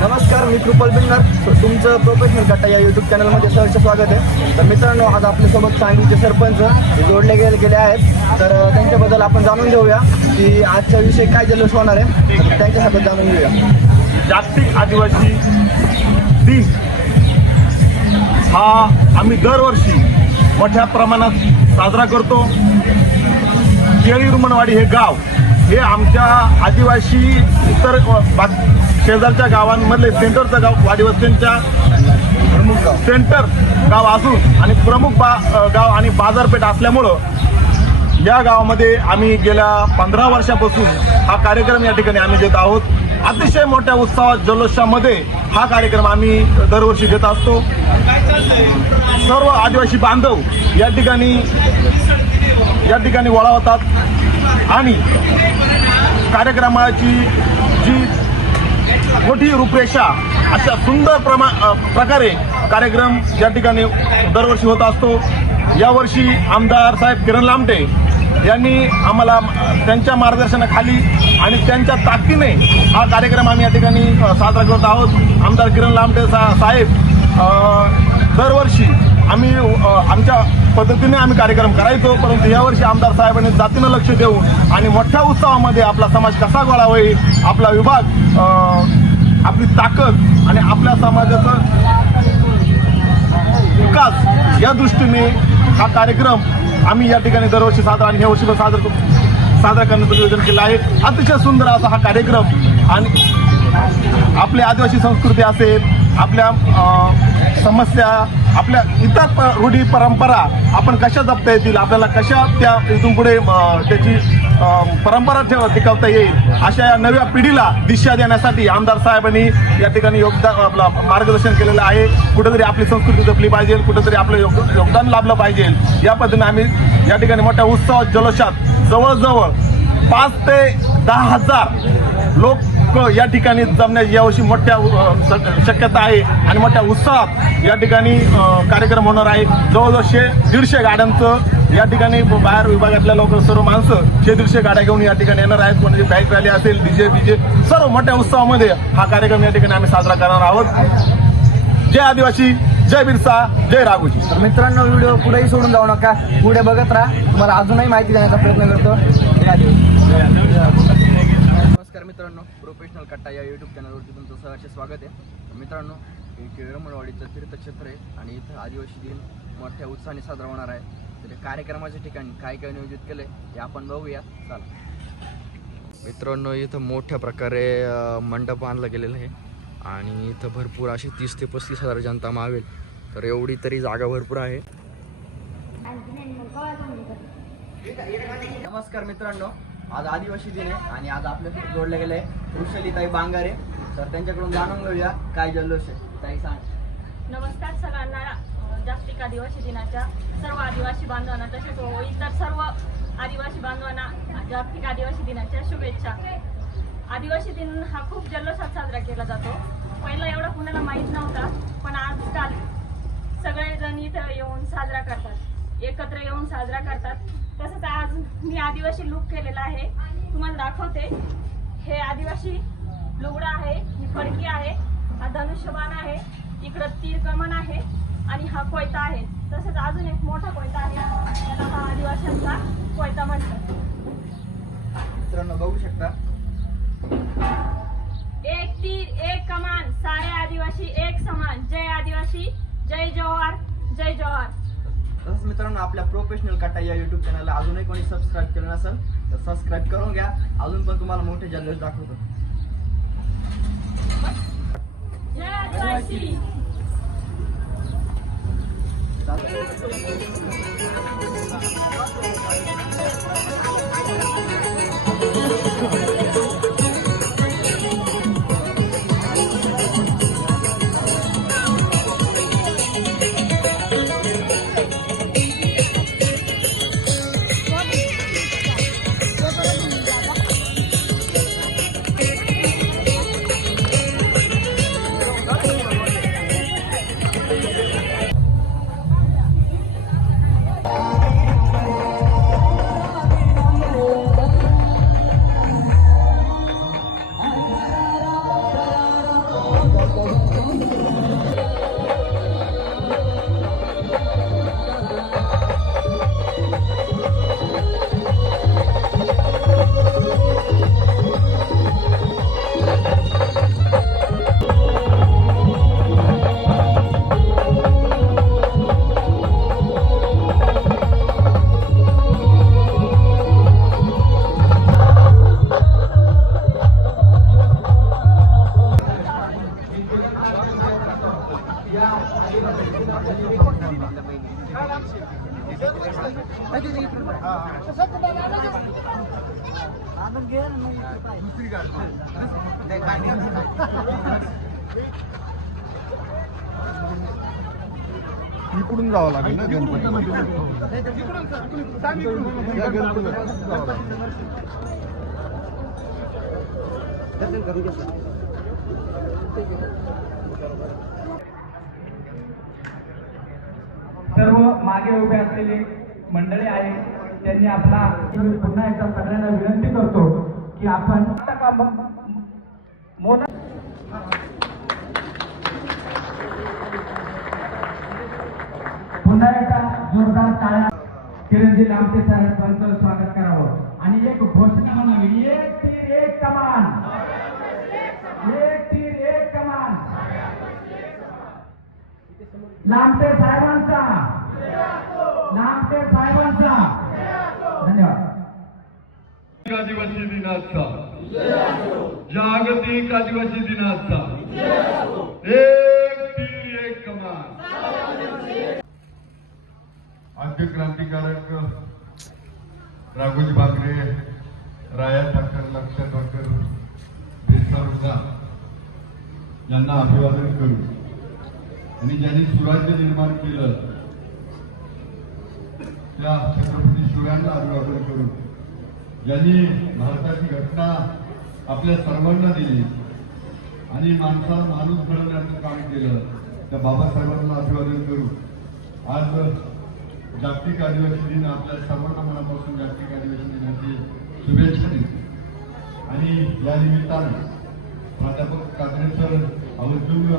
नमस्कार मी कृपल बिंगर. तुमचं प्रोफेशनल कट्टा या यूट्यूब चॅनलमध्ये सहर्ष स्वागत आहे. तर मित्रांनो आज आपल्यासोबत सांगलीचे सरपंच जोडले गेले गेले आहेत. तर त्यांच्याबद्दल आपण जाणून घेऊया की आजच्या विषय काय जल्लोष होणार आहे. तर त्यांच्यासोबत जाणून घेऊया. जागतिक आदिवासी दिन. हा आम्ही दरवर्षी मोठ्या प्रमाणात साजरा करतो. केळी रुमणवाडी हे गाव. हे आमच्या आदिवासी इतर बा- शेजारच्या गावांमधले सेंटरचं गाव आदिवासींच्या प्रमुख सेंटर गाव असून आणि प्रमुख बा गाव आणि बाजारपेठ असल्यामुळं या गावामध्ये आम्ही गेल्या पंधरा वर्षापासून हा कार्यक्रम या ठिकाणी आम्ही देत आहोत. अतिशय मोठ्या उत्साहात जल्लोषामध्ये हा कार्यक्रम आम्ही दरवर्षी घेत असतो. सर्व आदिवासी बांधव या ठिकाणी या ठिकाणी वळावतात. आणि कार्यक्रमाची जी मोठी रूपरेषा अशा सुंदर प्रमा प्रकारे कार्यक्रम या ठिकाणी दरवर्षी होत असतो. यावर्षी आमदार साहेब किरण लामटे यांनी आम्हाला त्यांच्या मार्गदर्शनाखाली आणि त्यांच्या ताकदीने हा कार्यक्रम आम्ही या ठिकाणी साजरा करत आहोत. आमदार किरण लामटे सा साहेब दरवर्षी आम्ही आमच्या पद्धतीने आम्ही कार्यक्रम करायचो परंतु यावर्षी आमदार साहेबांनी जातीनं लक्ष देऊन आणि मोठ्या उत्सवामध्ये आपला समाज कसा गोळा होईल आपला विभाग आपली ताकद आणि आपल्या समाजाचा विकास या दृष्टीने हा कार्यक्रम आम्ही या ठिकाणी दरवर्षी साजरा आणि ह्या वर्षी पण साजरा साजरा करण्याचं नियोजन केलं आहे. अतिशय सुंदर असा हा कार्यक्रम आणि आपली आदिवासी संस्कृती असेल आपल्या समस्या आपल्या इतर रूढी परंपरा आपण कशा जपता येतील आपल्याला कशा त्या इथून पुढे त्याची परंपरा ठेव टिकवता येईल अशा या नव्या पिढीला दिशा देण्यासाठी आमदार साहेबांनी या ठिकाणी योगदान आपला मार्गदर्शन केलेलं आहे. कुठेतरी आपली संस्कृती जपली पाहिजे कुठेतरी आपलं योग- योगदान लाभलं पाहिजे. या पद्धतीने आम्ही या ठिकाणी मोठ्या उत्सवात जल्लोषात जवळजवळ पाच ते दहा हजार लोक या ठिकाणी जमण्याची यावर्षी मोठ्या शक्यता आहे आणि मोठ्या उत्साहात या ठिकाणी कार्यक्रम होणार आहे. जवळजवळ शे दीडशे गाड्यांचं या ठिकाणी बाहेर विभागातल्या लोक सर्व माणसं शे दीडशे गाड्या घेऊन या ठिकाणी येणार आहेत. कोणाची बाईक रॅली असेल डीजे बीजे सर्व मोठ्या उत्सवामध्ये हा कार्यक्रम या ठिकाणी आम्ही साजरा करणार आहोत. जय आदिवासी. जय बिरसा जय राघोजी. तर मित्रांनो व्हिडिओ पुढेही सोडून जाऊ नका. पुढे बघत राहा. तुम्हाला अजूनही माहिती देण्याचा प्रयत्न करतो. नमस्कार मित्रांनो प्रोफेशनल कट्टा या यूट्यूब चॅनलवरती तुमचं सहर्ष स्वागत आहे. तर मित्रांनो हे केळमळवाडीचं तीर्थक्षेत्र आहे आणि इथं आदिवासी दिन मोठ्या उत्साहाने साजरा होणार आहे. तर कार्यक्रमाच्या ठिकाणी काय काय नियोजित केलंय ते आपण बघूया. चला. मित्रांनो इथं मोठ्या प्रकारे मंडप बांधलं गेलेलं आहे. आणि इथं भरपूर अशी तीस ते पस्तीस हजार जनता मावेल. तर एवढी तरी जागा भरपूर आहे. नमस्कार मित्रांनो आज आदिवासी दिन आहे आणि आज आपल्यासोबत जोडले गेले वृषलीताई बांगारे. तर त्यांच्याकडून जाणून घेऊया काय जल्लोष आहे. ताई सांग. नमस्कार सगळ्यांना जागतिक आदिवासी दिनाच्या सर्व आदिवासी बांधवांना तसेच व इतर सर्व आदिवासी बांधवांना जागतिक आदिवासी दिनाच्या शुभेच्छा. आदिवासी दिन हा खूप जल्लोषात साजरा केला जातो. पहिला एवढा कुणाला माहीत नव्हता पण आजकाल सगळेजण इथं येऊन साजरा करतात. एकत्र येऊन साजरा करतात. तसंच आज मी आदिवासी लुक केलेला आहे. तुम्हाला दाखवते. हे आदिवासी लुगडं आहे. ही फडकी आहे. हा धनुष्यबाण आहे. इकडं तीर कमन आहे. आणि हा कोयता आहे. तसंच अजून एक मोठा कोयता आहे. त्याला हा आदिवासींचा कोयता म्हणतात. मित्रांनो बघू शकता. एक तीर एक कमान. सारे आदिवासी एक समान. जय आदिवासी. जय जवाहर जय जवाहर. तसंच मित्रांनो आपल्या प्रोफेशनल कटा या युट्यूब चॅनलला अजूनही कोणी सबस्क्राईब केलं नसेल तर सबस्क्राईब करून घ्या. अजून पण तुम्हाला मोठे जल्लोष दाखवतो. जय इकडून जावं लागेल ना गणपती सर्व मागे उभे असलेले मंडळी आहे त्यांनी आपला पुन्हा एकदा की आपण टका मोना पुन्हा एकदा जोरदार टाळ्या. किरणजी लांबटे साहेबांचं स्वागत करावं. आणि एक घोषणा म्हणावी एक तीर एक कमान. एक तीर एक कमान. लांबते साहेबांचा. लांबते साहेबांचा. आदिवासी दिनाचा. जागतिक आदिवासी दिनाचा. एक तीर एक कमान. आद्य क्रांतिकारक राघोजी भाकरे राया ठाकर लक्ष्य ठाकर बिरसा यांना अभिवादन करू. आणि ज्यांनी सुराज्य निर्माण केलं त्या छत्रपती शिवरायांना अभिवादन करू. ज्यांनी भारताची घटना आपल्या सर्वांना दिली. आणि माणसाला माणूस घडवण्याचं काम केलं. त्या बाबासाहेबांना अभिवादन करू. आज जागतिक आदिवासी दिन आपल्या सर्वांना मनापासून जागतिक आदिवासी दिनाची शुभेच्छा देतो. आणि या निमित्तानं प्राध्यापक कात्रे सर आवर्जून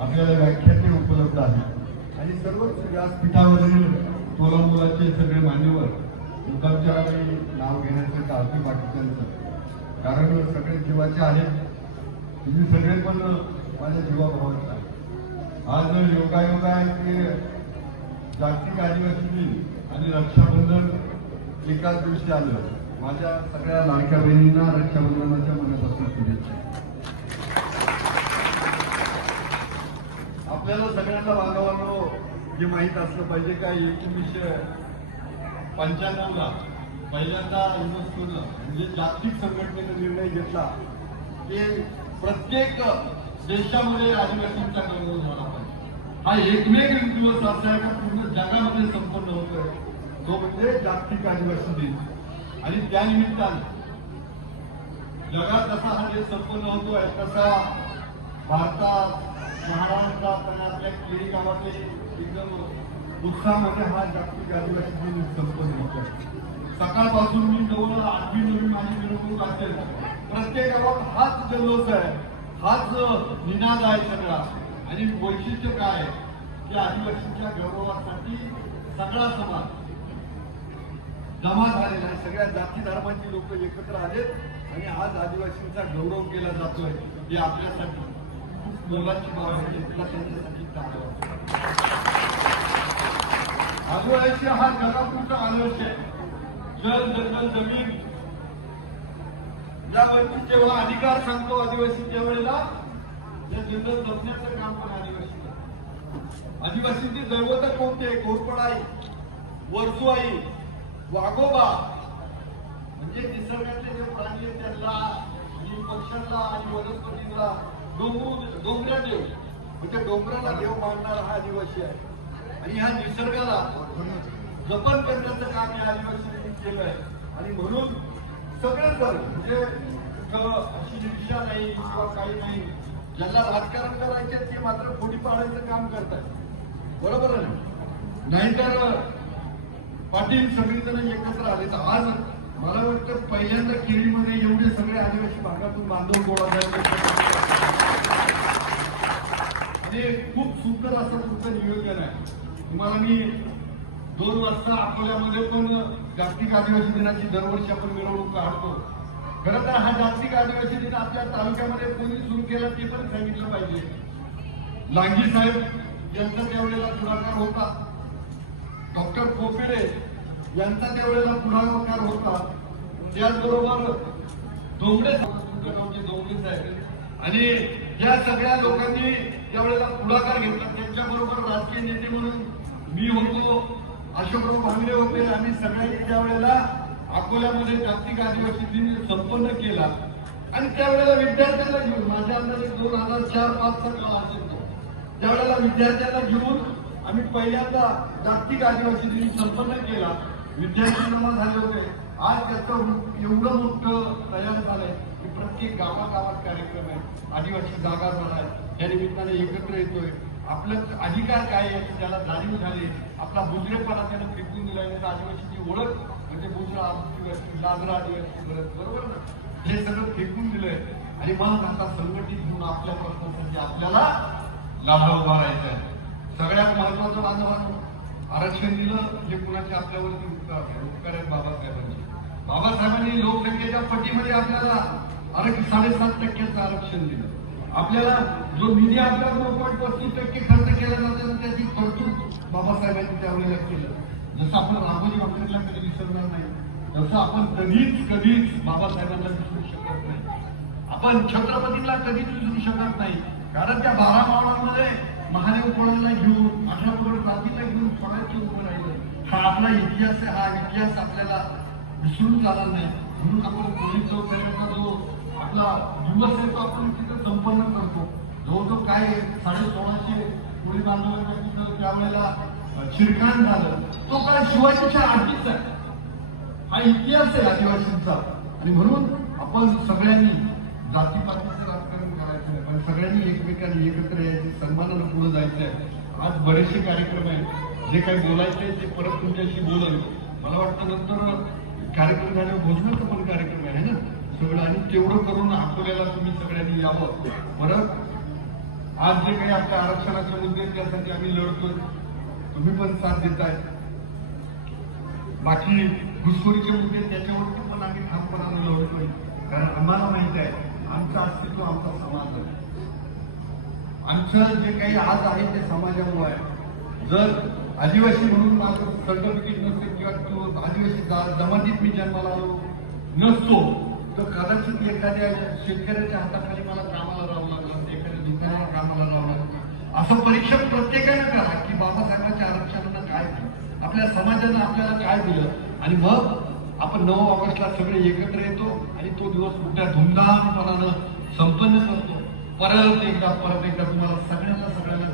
आपल्याला व्याख्याते उपलब्ध आहे आणि सर्वच व्यासपीठावरील तोला मुलाचे सगळे मान्यवर मुद्दामच्या मी नाव घेण्याचं टाळतो बाकीच्यांचं कारण सगळे जीवाचे आहेत. तुम्ही सगळे पण माझ्या जीवाभावात आहे आज योगायोग आहे की जागतिक आदिवासी दिन आणि रक्षाबंधन एकाच दिवशी आलं माझ्या सगळ्या लाडक्या बहिणींना रक्षाबंधनाच्या मनापासून शुभेच्छा. आपल्याला सगळ्यांना वागावानो हे माहीत असलं पाहिजे का? एकोणीसशे पंच्याण्णवला पहिल्यांदा युनेस्कोनं म्हणजे जागतिक संघटनेने निर्णय घेतला. की प्रत्येक देशामध्ये आदिवासींचा गौरव झाला पाहिजे. हा एकमेक एक दिवस असा आहे का पूर्ण जगामध्ये संपन्न होतोय तो म्हणजे जागतिक आदिवासी दिन. आणि त्यानिमित्ताने जगात जसा हा देश संपन्न होतोय तसा भारतात महाराष्ट्रात आणि आपल्या केळी गावातले एकदम उत्साहामध्ये हा जागतिक आदिवासी दिन संपन्न होतो सकाळपासून मी जवळ आठवी नवी माझी मिरवणूक असेल. प्रत्येक गावात हाच जल्लोष आहे. हाच निनाद आहे सगळा. आणि वैशिष्ट्य काय आहे? की आदिवासींच्या गौरवासाठी सगळा समाज जमा झालेला आहे. सगळ्या जाती धर्माची लोक एकत्र आलेत आणि आज आदिवासींचा गौरव केला जातोय हे आपल्यासाठी खूप मोलाची बाब आहे. तुला त्यांच्यासाठी चांगलं वाटतं. आदिवासी हा जगापुरता आदर्श आहे. जल जंगल जमीन. यावरती जेव्हा अधिकार सांगतो आदिवासी त्या वेळेला या जंगल जपण्याचं काम पण आदिवासी करतो. आदिवासींची दैवत कोणते? घोरपडाई वरसुआई वाघोबा. म्हणजे निसर्गातले जे प्राणी आहेत त्यांना आणि पक्ष्यांना आणि वनस्पतींना डोंगरू डोंगऱ्या देव. म्हणजे डोंगराला देव मानणारा हा आदिवासी आहे. आणि ह्या निसर्गाला जपन करण्याचं काम या आदिवासींनी केलं आहे. आणि म्हणून सगळे जण म्हणजे अशी रिक्षा नाही किंवा काही नाही ज्यांना राजकारण करायचे ते मात्र खोटी पाडायचं काम करतात बरोबर आहे नाहीतर पाटील सगळीजण एकत्र आले तर आज मला वाटतं पहिल्यांदा केळीमध्ये एवढे सगळे आदिवासी भागातून बांधव गोळा झाले. खूप सुंदर असं तुमचं नियोजन आहे. तुम्हाला मी दोन वाजता अकोल्यामध्ये पण जागतिक आदिवासी दिनाची दरवर्षी आपण मिरवणूक काढतो. खरं तर हा जागतिक आदिवासी दिन आपल्या तालुक्यामध्ये कोणी सुरू केला ते पण सांगितलं पाहिजे. लांगी साहेब यांचा त्यावेळेला पुढाकार होता. डॉक्टर कोपेरे यांचा त्यावेळेला पुढाकार होता. त्याचबरोबर डोंगरे गावचे डोंगरे साहेब आणि या सगळ्या लोकांनी त्यावेळेला पुढाकार घेतला. त्यांच्याबरोबर राजकीय नेते म्हणून मी होतो अशोकराव भांगरे होते. आम्ही सगळ्यांनी त्यावेळेला अकोल्यामध्ये जागतिक आदिवासी दिन संपन्न केला. आणि त्यावेळेला विद्यार्थ्यांना घेऊन माझ्या अंदाजे दोन हजार चार पाचचा काळ असेल तो. त्यावेळेला विद्यार्थ्यांना घेऊन आम्ही पहिल्यांदा जागतिक आदिवासी दिन संपन्न केला. विद्यार्थी जमा झाले होते. आज त्याचं एवढं मोठं तयार झालंय की प्रत्येक गावागावात कार्यक्रम आहे आदिवासी जागा झाला आहे. या निमित्ताने एकत्र येतोय. आपलं अधिकार काय आहे? याची त्याला जाणीव झाली आपला बुजरेपणा त्यानं फेकून दिला नाही आदिवासीची ओळख म्हणजे बुजरा आदिवासी लाजरा आदिवासी बरं- बरोबर ना? हे सगळं फेकून दिलंय. आणि मग आता संघटित होऊन आपल्या प्रश्नासाठी आपल्याला लाभा उभा राहायचा आहे. सगळ्यात महत्वाचं बांधवांनो आरक्षण दिलं हे कुणाच्या आपल्यावरती उपकार आहे. उपकार आहेत बाबासाहेबांनी बाबासाहेबांनी लोकसंख्येच्या पटीमध्ये आपल्याला आरक्षण साडेसात टक्क्याचं आरक्षण दिलं. आपल्याला जो निधी आपला दोन पॉईंट पस्तीस टक्के खर्च केला जातो त्याची तरतूद बाबासाहेबांनी त्यावेळेला केलं. जसं आपण रामोजी बापरेला कधी विसरणार नाही तसं आपण कधीच कधीच बाबासाहेबांना विसरू शकत नाही. आपण छत्रपतीला कधीच विसरू शकत नाही. कारण त्या बारा मावळांमध्ये महादेव कोणाला घेऊन अठरा पगड जातीला घेऊन कोणाची उभं राहिलं. हा आपला इतिहास आहे हा इतिहास आपल्याला विसरून चालणार नाही. म्हणून आपण पोलीस चौकड्याचा जो आपला दिवस आहे तो आपण तिथं संपन्न करतो. जवळजवळ काय साडे सोळाशे कोळी बांधवांच्या तिथं त्यावेळेला शिरकाण झालं. तो काळ शिवाजीच्या आधीच आहे. हा इतिहास आहे आदिवासींचा. आणि म्हणून आपण सगळ्यांनी जातीपातीचं राजकारण करायचं नाही पण सगळ्यांनी एकमेकांनी एकत्र यायचे सन्मानानं पुढे जायचं आहे आज बरेचसे कार्यक्रम आहेत. जे काही बोलायचे आहे ते परत तुमच्याशी बोलल. मला वाटतं नंतर कार्यक्रम झाल्यावर भोजनाचा पण कार्यक्रम आहे ना? सगळं आणि तेवढं करून अकोल्याला तुम्ही सगळ्यांनी यावं. परत आज जे काही आपल्या आरक्षणाचे मुद्दे त्यासाठी आम्ही लढतोय. तुम्ही पण साथ देताय. बाकी घुसखोरीचे मुद्दे आहेत, त्याच्यावरती पण आम्ही ठामपणानं लढतोय. कारण आम्हाला माहीत आहे आमचं अस्तित्व आमचा समाज आहे. आमचं जे काही आज आहे ते समाजामुळे आहे. जर आदिवासी म्हणून माझं सर्टिफिकेट नसेल किंवा आदिवासी जमातीत मी जन्माला आलो नसतो तर कदाचित एखाद्या शेतकऱ्याच्या हाताखाली मला कामाला जावं लागलं एखाद्या दुकानाला कामाला जावं लागलं असं परीक्षण प्रत्येकानं करा की बाबासाहेबांच्या आरक्षणानं काय दिलं आपल्या समाजानं आपल्याला काय दिलं? आणि मग आपण नऊ ऑगस्टला सगळे एकत्र येतो आणि तो दिवस मोठ्या धुमधामपणानं संपन्न करतो. परत एकदा परत एकदा तुम्हाला सगळ्यांना सगळ्यांना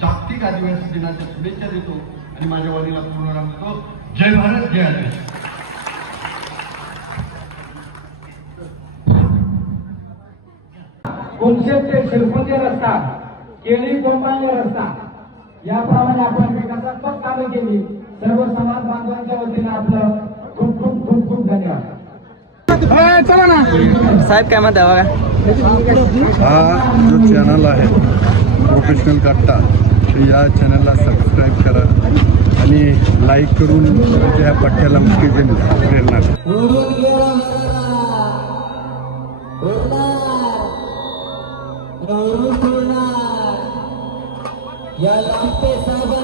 जागतिक आदिवासी दिनाच्या शुभेच्छा देतो आणि माझ्या वाणीला पूर्ण देतो. जय भारत जय आदिवासी. कुमशेत ते शिरपंजी रस्ता केळी कोंबाळे रस्ता याप्रमाणे आपण विकासात्मक कामे केली. सर्व समाज बांधवांच्या वतीने आपलं खूप खूप खूप खूप धन्यवाद. साहेब काय म्हणता बघा. हा जो चॅनल आहे प्रोफेशनल कट्टा या चॅनलला सबस्क्राईब करा आणि लाईक करून ह्या पठ्याला मुख्य प्रेरणा करा. या लांबे साहेबांचा